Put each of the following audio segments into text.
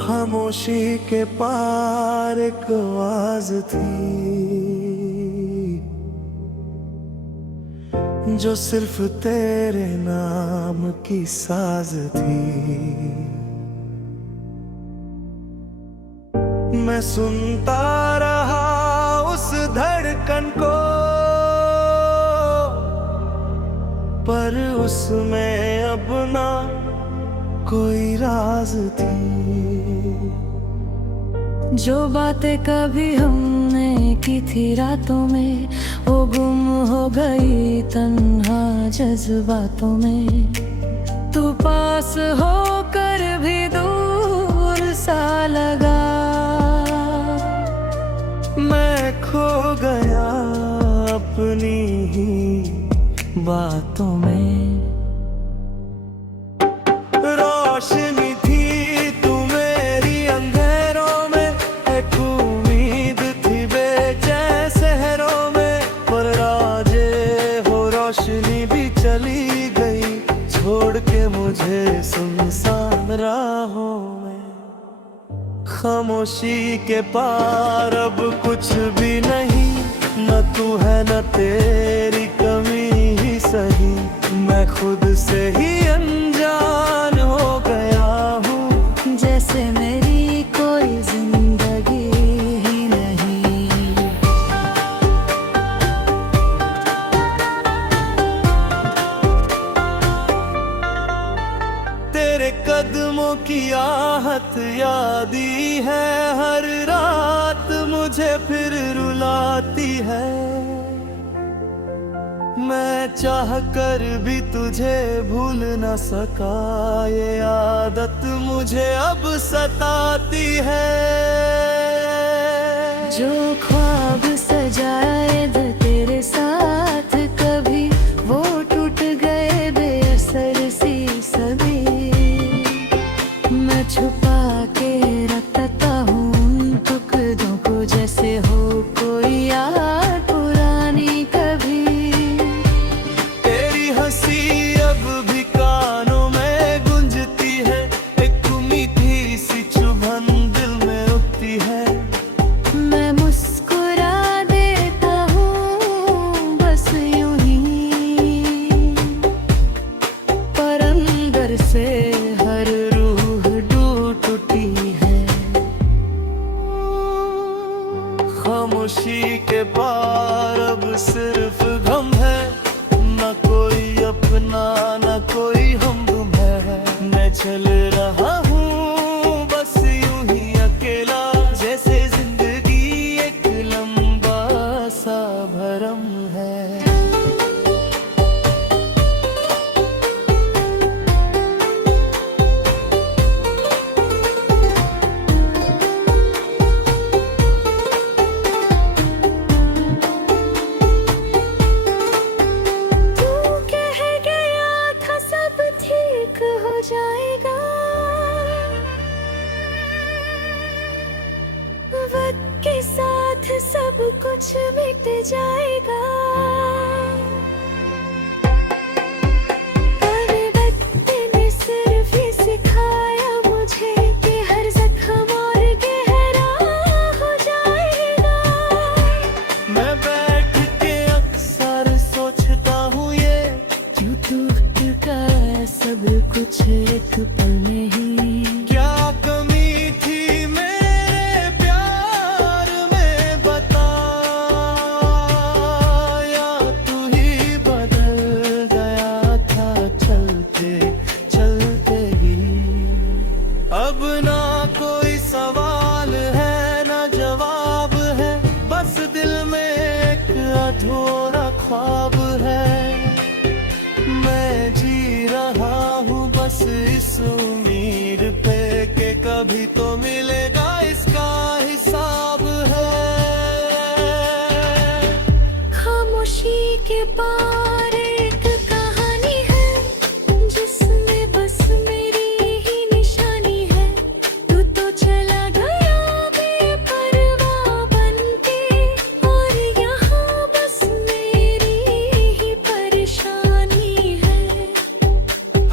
खामोशी के पार एक आवाज थी जो सिर्फ तेरे नाम की साज थी। मैं सुनता रहा उस धड़कन को, पर उसमें अब ना कोई राज थी। जो बातें कभी हमने की थी रातों में, वो गुम हो गई तन्हा जज्बातों में। तू पास होकर भी दूर सा लगा, मैं खो गया अपनी ही बातों में। रोशनी थी तू मेरी अंधेरों में, एक उम्मीद थी बेचैन शहरों में। पर राजे हो रोशनी भी चली गई, छोड़ के मुझे सुनसान राहों में। खामोशी के पार अब कुछ भी नहीं, न तू है न तेरी कमी ही सही। मैं खुद से ही अनजान हो गया हूँ, जैसे मेरी कोई जिंदगी ही नहीं। तेरे कदमों की आहट यादी है, हर रात मुझे फिर रुलाती है। मैं चाह कर भी तुझे भूल न सका, ये आदत मुझे अब सताती है। जो ख्वाब सजाए थे तेरे साथ कभी, वो टूट गए बेअसर सी सभी। मैं छुपा के रखता हूँ उन टुकड़ों को, जैसे हो कोई याद पुरानी कभी। तेरी हंसी अब भी कानों में गूंजती है, एक मीठी सी चुभन दिल में उठती है। मैं मुस्कुरा देता हूँ बस यूं ही, पर अंदर से हर खामोशी के पार अब सिर्फ गम है, न कोई अपना न कोई हमदम है। मैं चल रहा हूँ बस यूं ही अकेला, जैसे जिंदगी एक लंबा सा भरम है। जाएगा वक्त के साथ सब कुछ मिट जाएगा। पर वक्त ने सिर्फ ये सिखाया मुझे कि हर जख्म और गहरा हो जाएगा। मैं बैठ के अक्सर सोचता हूँ ये क्यों टूट गया सब कुछ एक पल में ही। क्या कमी थी मेरे प्यार में बता, या तू ही बदल गया था चलते चलते ही। अब ना कोई सवाल है ना जवाब है, बस दिल में एक अधूरा ख्वाब है। मैं जी रहा हूँ बस इस उम्मीद पे कि कभी तो मिलेगा इसका हिसाब है। खामोशी के पार एक कहानी है, जिसमें बस मेरी ही निशानी है। तू तो चला गया बेपरवाह बनके, और यहाँ बस मेरी ही परेशानी है।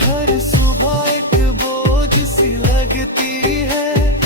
हर सुबह एक बोझ सी लगती है,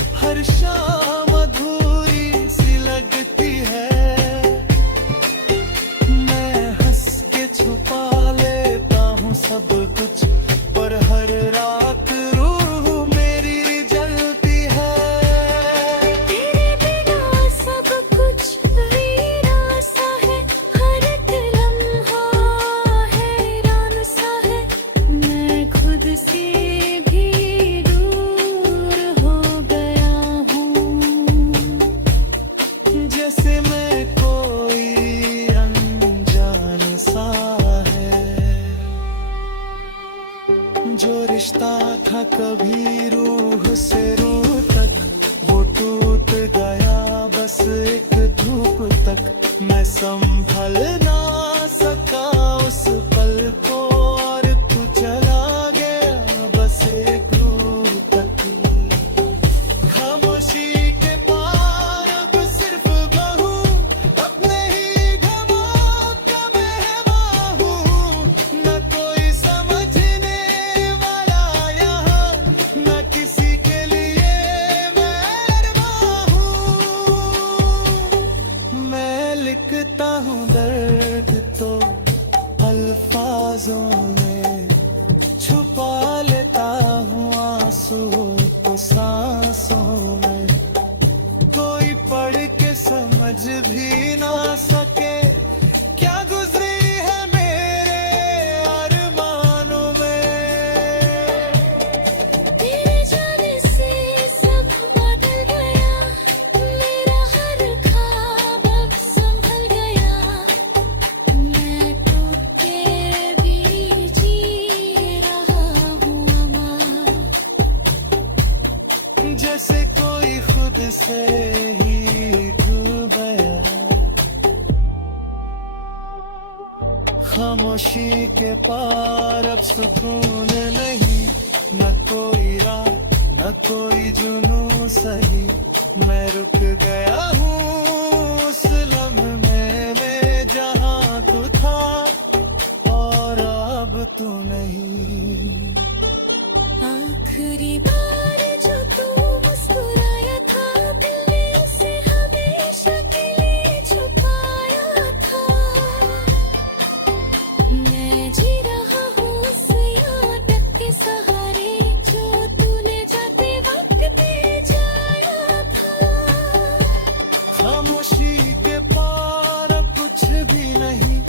जैसे कोई खुद से ही धुल गया। खामोशी के पार अब सुकून नहीं, न कोई राह न कोई जुनून सही। मैं रुक गया हूँ उस लम्हे में जहाँ तू था और अब तू नहीं। आखिरी बार जो तू मुस्कुराया था, दिल ने उसे हमेशा के लिए छुपाया था। मैं जी रहा हूँ उस याद के सहारे, जो तूने जाते वक्त दे जाया था। खामोशी के पार अब कुछ भी नहीं,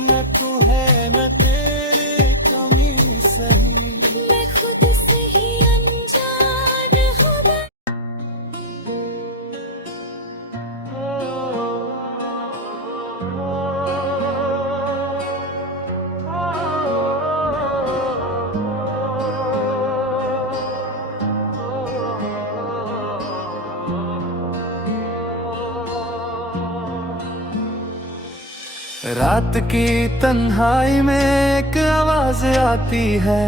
न तू है न तेरे कमी सही। मैं खुद से ही अनजान हूँ। रात की तन्हाई में एक आवाज आती है,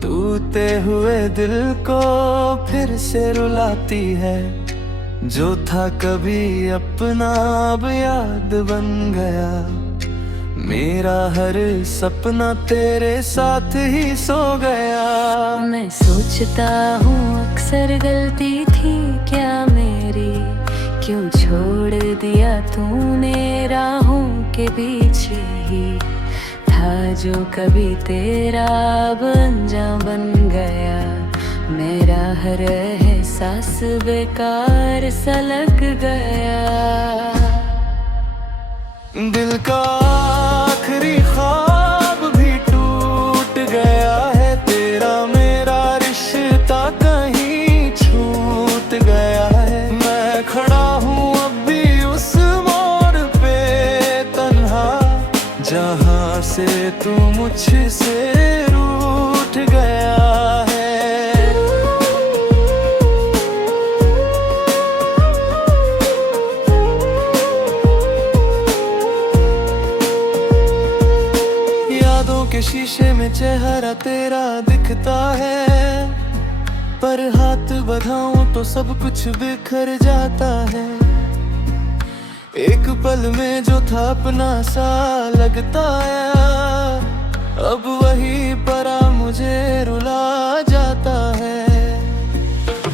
टूटे हुए दिल को फिर से रुलाती है। जो था कभी अपना अब याद बन गया, मेरा हर सपना तेरे साथ ही सो गया। मैं सोचता हूँ अक्सर गलती थी क्या मेरी, क्यों छोड़ दिया तूने राहों के बीच ही। था जो कभी तेरा अब अंजाम बन गया, मेरा हर एहसास बेकार सा लग गया। दिल का आखिरी ख्वाब भी टूट गया है, तेरा मेरा रिश्ता कहीं छूट गया है। मैं खड़ा हूँ अब भी उस मोड़ पे तन्हा, जहाँ से तू मुझसे रूठ गया है। यादों के शीशे में चेहरा तेरा दिखता है, पर हाथ बढ़ाऊं तो सब कुछ बिखर जाता है। एक पल में जो था अपना सा लगता है, अब वही परा मुझे रुला जाता है।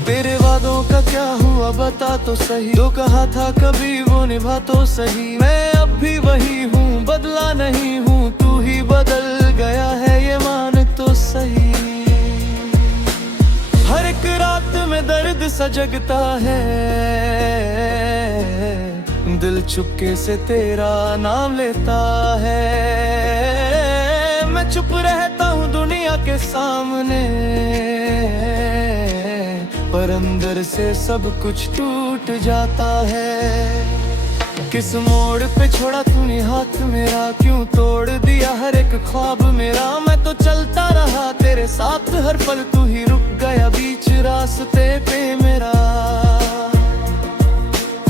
तेरे वादों का क्या हुआ बता तो सही, जो कहा था कभी वो निभा तो सही। मैं अब भी वही हूँ, बदला नहीं हूँ, तू ही बदल गया है ये मान तो सही। हर एक रात में दर्द सा जगता है, दिल चुपके से तेरा नाम लेता है। मैं चुप रहता हूँ दुनिया के सामने, पर अंदर से सब कुछ टूट जाता है। किस मोड़ पे छोड़ा तूने हाथ मेरा, क्यों तोड़ दिया हर एक ख्वाब मेरा। मैं तो चलता रहा तेरे साथ हर पल, तू ही रुक गया बीच रास्ते पे मेरा।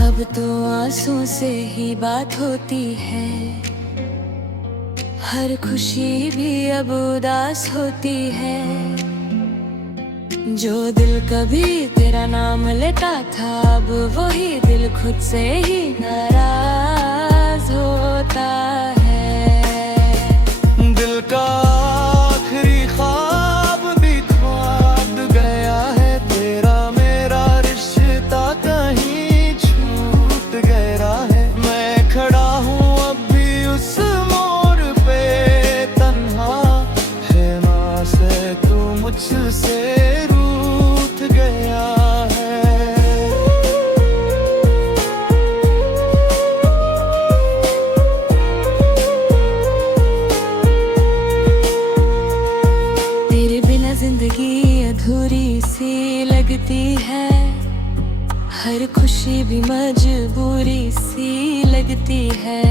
अब तो आंसू से ही बात होती है, हर खुशी भी अब उदास होती है। जो दिल कभी तेरा नाम लेता था, अब वही दिल खुद से ही नाराज होता है। दिल का आखिरी ख्वाब भी ख्वाब गया है, तेरा मेरा रिश्ता कहीं छूट गया है। मैं खड़ा हूँ अब भी उस मोड़ पे तन्हा, है ना से तू मुझसे रूठ गया है। तेरे बिना जिंदगी अधूरी सी लगती है, हर खुशी भी मजबूरी सी लगती है।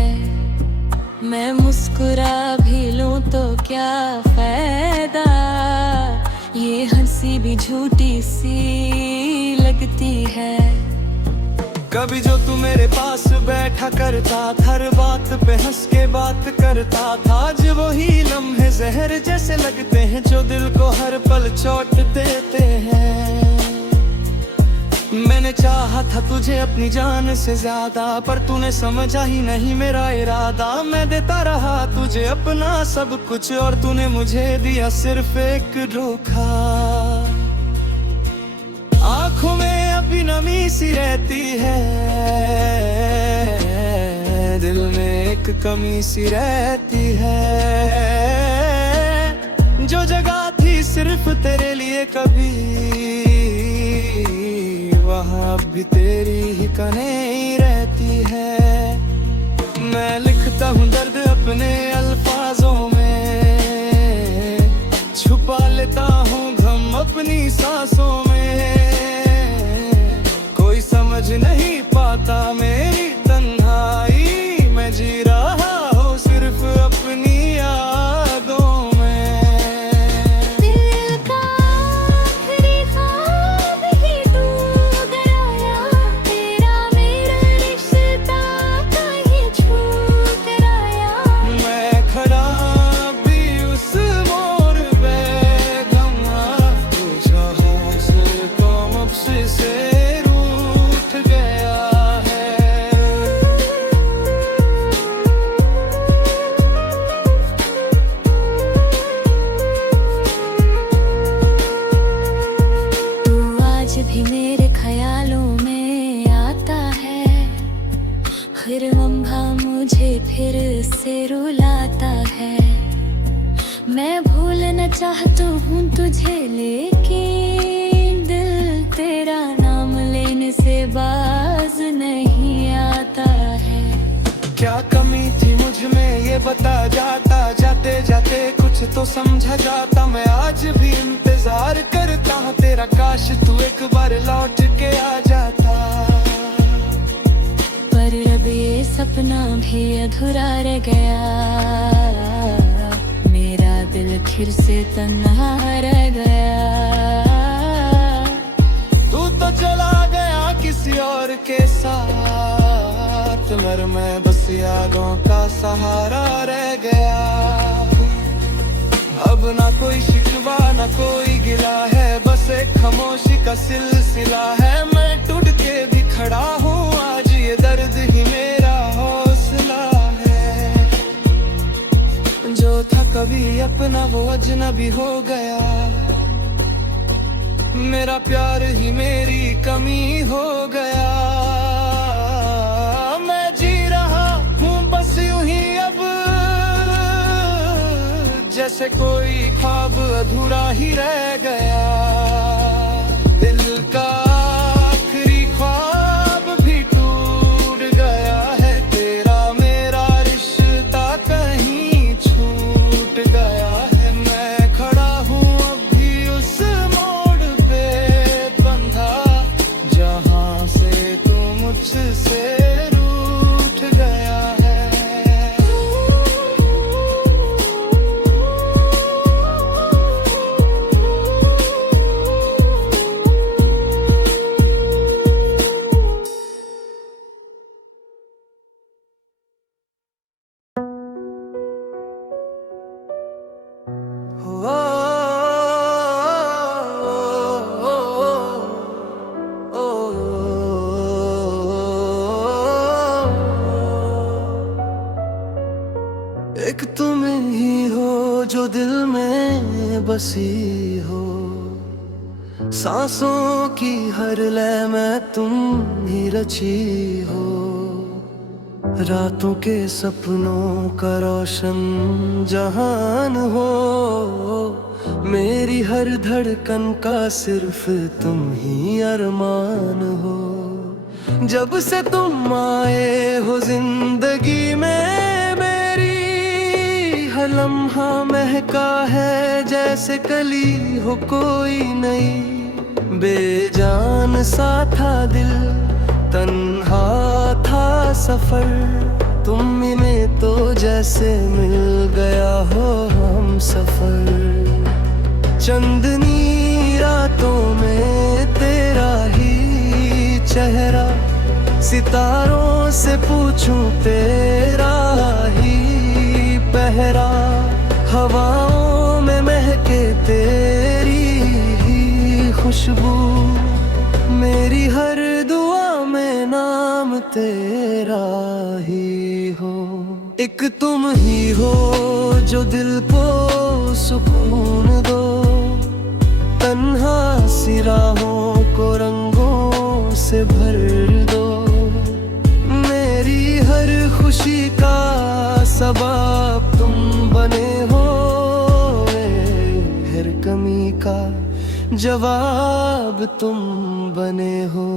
मैं मुस्कुरा भी लूं तो क्या फायदा, ये हंसी हंसी भी झूठी सी लगती है। कभी जो तू मेरे पास बैठा करता था, हर बात पे हंस के बात करता था, आज वही लम्हे जहर जैसे लगते हैं जो दिल को हर पल चोट देते हैं। मैंने चाहा था तुझे अपनी जान से ज्यादा, पर तूने समझा ही नहीं मेरा इरादा। मैं देता रहा तुझे अपना सब कुछ और तूने मुझे दिया सिर्फ एक धोखा। आँखों में अभी नमी सी रहती है, दिल में एक कमी सी रहती है। जो जगह थी सिर्फ तेरे लिए कभी, वहाँ भी तेरी ही कनें रहती है। मैं लिखता हूँ दर्द अपने अल्फाजों में, छुपा लेता हूँ गम अपनी सांसों में। कोई समझ नहीं पाता मेरी तन्हाई, मैं जी रहा हूँ सिर्फ अपनी यादों में। दिल का आखिरी ख्वाब ही टूट गया, तेरा मेरा रिश्ता कहीं छूट गया। मैं खड़ा भी उस मोड़ पे, गम तुझा से कम अब से रूठ गया है। तू आज भी मेरे ख्यालों में आता है, हर लम्हा मुझे फिर से रुलाता है। मैं भूलना चाहता हूँ तुझे, लेकिन दिल तेरा नाम लेने से बाज नहीं आता है। क्या कमी थी मुझ में ये बता जाता, जाते जाते कुछ तो समझा जाता। मैं आज भी इंतजार करता हूँ तेरा, काश तू एक बार लौट के आ जाता। पर अब ये सपना भी अधूरा रह गया, मेरा दिल फिर से तन्हा रह गया। तू तो चला गया किसी और के साथ, मगर मैं बस यादों का सहारा रह गया। अब ना कोई शिकवा ना कोई गिला है, बस एक खामोशी का सिलसिला है। मैं टूट के भी खड़ा हूँ आज, ये दर्द ही मेरा हौसला है। जो था कभी अपना वो अजनबी हो गया, मेरा प्यार ही मेरी कमी हो गया। मैं जी रहा हूँ बस यूं ही अब, जैसे कोई ख्वाब अधूरा ही रह गया। दिल का आखिरी ख्वाब भी टूट गया है, तेरा मेरा रिश्ता कहीं छूट गया है। मैं खड़ा हूँ अभी उस मोड़ पे बंधा, जहाँ से तू मुझसे रूठ गया है। एक तुम ही हो जो दिल में बसी हो, सांसों की हर लय में तुम ही रची हो। रातों के सपनों का रोशन जहान हो, मेरी हर धड़कन का सिर्फ तुम ही अरमान हो। जब से तुम आए हो जिंदगी में, हर लम्हा महका है जैसे कली हो कोई नई। बेजान सा था दिल, तन्हा था सफर, तुम में तो जैसे मिल गया हो हम सफर। चंदनी रात चेहरा, सितारों से पूछूं तेरा ही पहरा, हवाओं में महके तेरी ही खुशबू, मेरी हर दुआ में नाम तेरा ही हो। एक तुम ही हो जो दिल को सुकून दो, तन्हा सी राहों को रंगों से भर दो, मेरी हर खुशी का सबब तुम बने हो, हर कमी का जवाब तुम बने हो।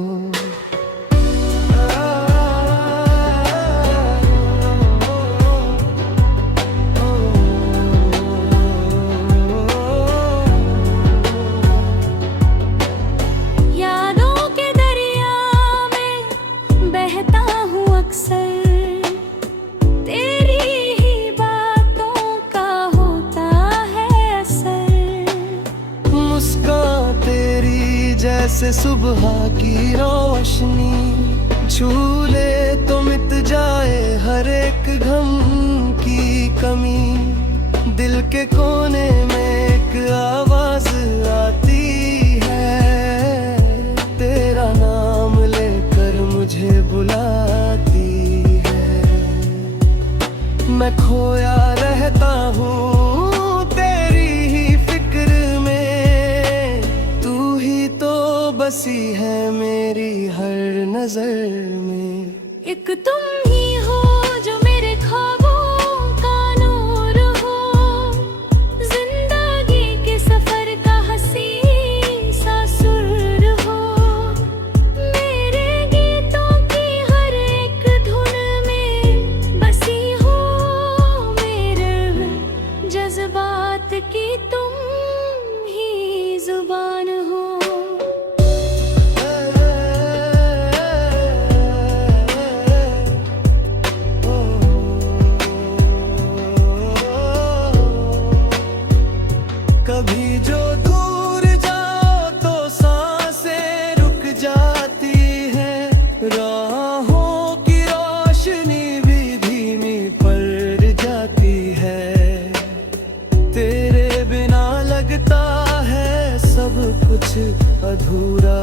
जैसे सुबह की रोशनी, छू ले तो मिट जाए हर एक गम की कमी, दिल के कोने में एक आवाज आती है, तेरा नाम लेकर मुझे बुलाती है, मैं खोया रहता हूँ बसी है मेरी हर नजर में। एक तुम ही हो जो मेरे ख्वाबों का नूर हो, जिंदगी के सफर का हंसी सा सुर हो, मेरे गीतों की हर एक धुन में बसी हो, मेरे जज्बात की तुम ही जुबान हो। कभी जो दूर जाओ तो सांसें रुक जाती है, राहों की रोशनी भी धीमी पड़ जाती है, तेरे बिना लगता है सब कुछ अधूरा,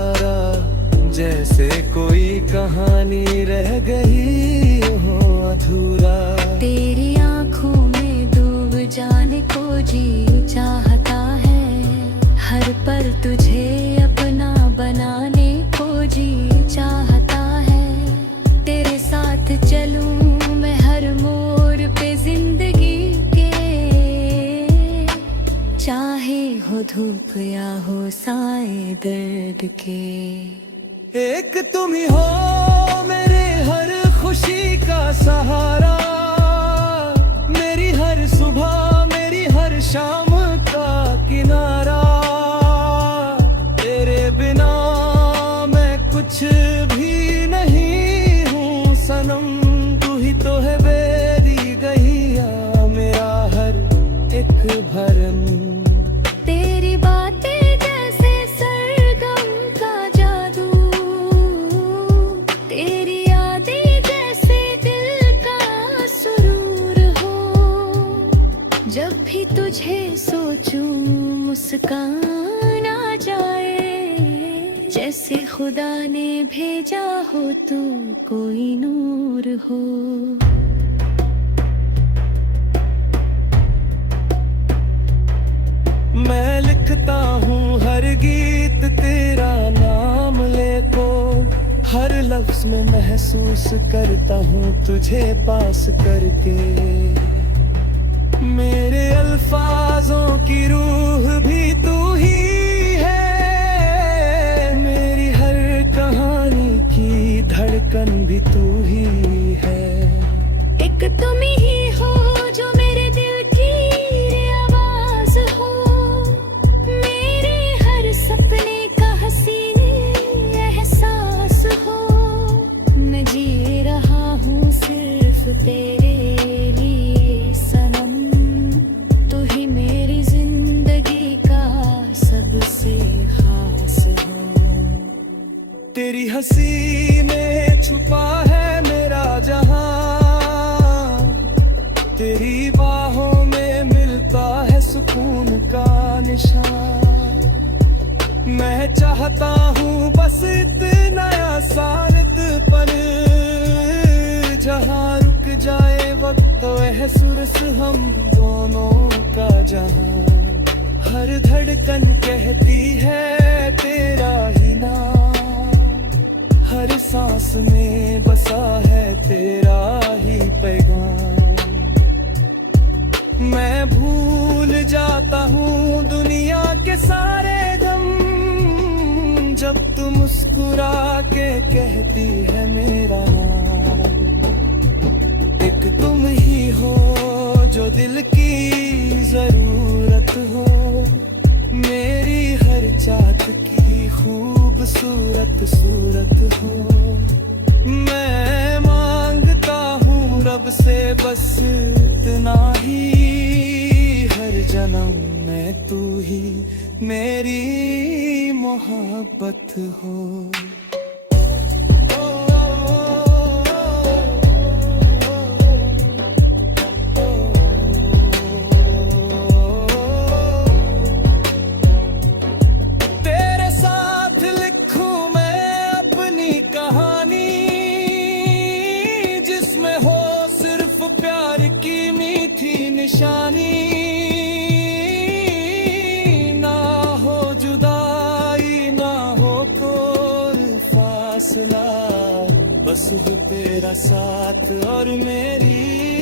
जैसे कोई कहानी रह गई हो अधूरा, तेरी आँखों में डूब जाने को जी चाहता है, हर पल तुझे अपना बनाने को जी चाहता है, तेरे साथ चलूं मैं हर मोड़ पे जिंदगी के, चाहे हो धूप या हो साए दर्द के। एक तुम ही हो मेरे हर खुशी का सहारा, मेरी हर सुबह मेरी हर शाम का किनारा, तेरे बिना मैं कुछ भी नहीं हूँ सनम, तू ही तो है मेरी गहिया मेरा हर एक भरम, तेरी बातें जैसे सरगम का जादू, तेरी यादें जैसे दिल का सुरूर हो, जब भी तुझे सोचूं मुस्कान आ जाए, जैसे खुदा ने भेजा हो तू कोई नूर हो। मैं लिखता हूँ हर गीत तेरा नाम लेको, हर लफ्ज में महसूस करता हूँ तुझे पास करके, मेरे अल्फाजों की रूह भी तू ही है, मेरी हर कहानी की धड़कन भी तू ही है। एक तुम ही हो जो मेरे दिल की आवाज हो, मेरे हर सपने का हसीन एहसास हो, मैं जी रहा हूँ सिर्फ तेरे लिए सनम, तू ही मेरी जिंदगी का सबसे खास हो। तेरी हंसी में छुपा है मेरा जहां, तेरी बाहों में मिलता है सुकून का निशान। मैं चाहता हूँ बस इतना आसानित पल, जहाँ रुक जाए वक्त वह सुरस हम दोनों का जहां। हर धड़कन कहती है तेरा ही नाम, हर सांस में बसा है तेरा ही पैगाम। मैं भूल जाता हूँ दुनिया के सारे गम, जब तू मुस्कुरा के कहती है मेरा नाम। एक तुम ही हो जो दिल की जरूरत हो, मेरी हर चाहत की खूबसूरत सूरत हो। मैं मांगता हूँ रब से बस इतना ही, हर जन्म में तू ही मेरी मोहब्बत हो। तेरे साथ लिखूं मैं अपनी कहानी, जिसमें हो सिर्फ प्यार की मीठी निशानी। ना हो जुदाई ना हो कोई फासला, बस हो तेरा साथ और मेरी